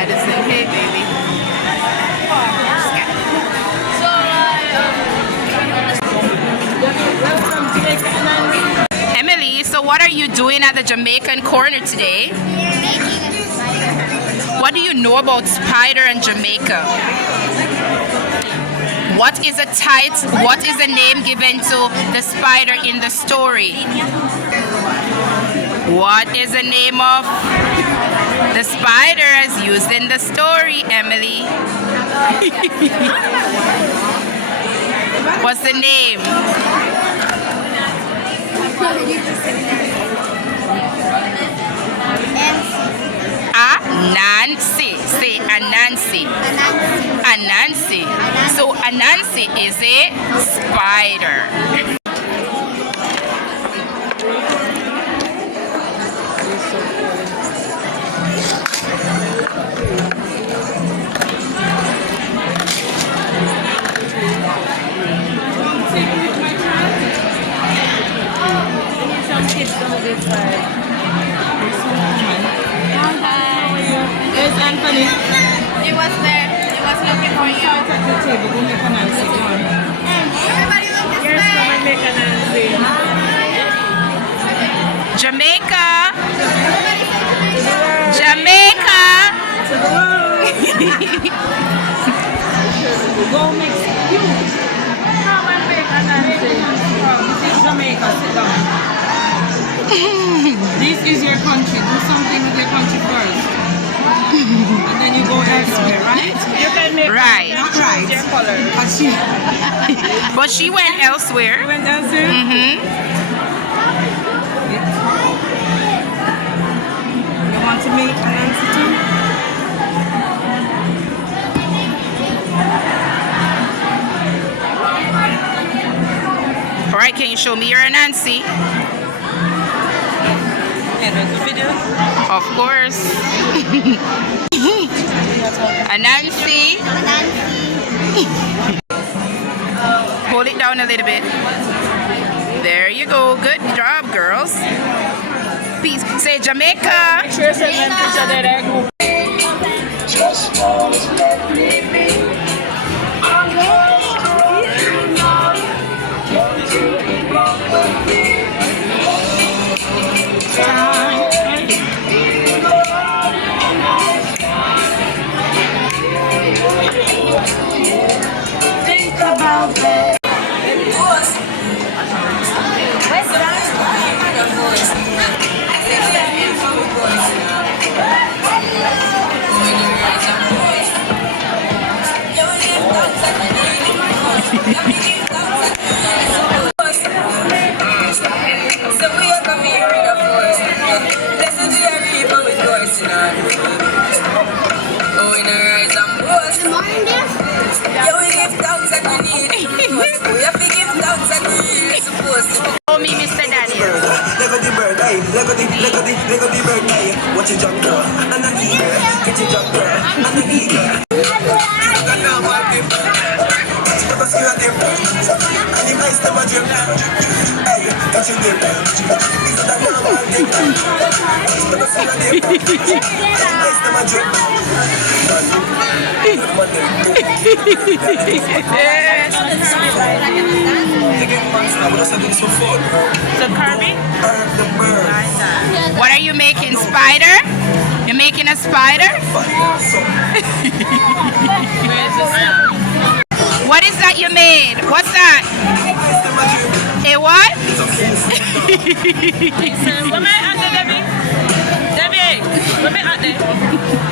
Madison. Hey, baby. Emily, so what are you doing at the Jamaican corner today? What do you know about spider in Jamaica? What is the name given to the spider in the story? What is the name of the spider as used in the story, Emily? What's the name? Anansi. Say Anansi. Anansi. So Anansi is a spider. There's Anthony. He was there. He was looking for you. At the table, go make an answer. Everybody look this way. Come and make an answer. Jamaica. Jamaica. Go mix you. Come and make an answer. This is Jamaica. Sit down. This is your country. Do something with your country first. And then you go elsewhere, right? You can make Right. not right. Your color. But she went elsewhere. You went elsewhere? You want to make an answer too? All right, can you show me your Anansi? Video? Of course. Anansi. Hold it down a little bit. There you go. Good job, girls. Peace. Say Jamaica. Think about that. Oh, me, Mr. Daniel. What you jump girl? And I need her. Get your jump girl. And I need her. So, Kirby? What are you making? Spider? You're making a spider? What is that you made? What's that? A what? Where am I at, Debbie? Debbie, where am I at there?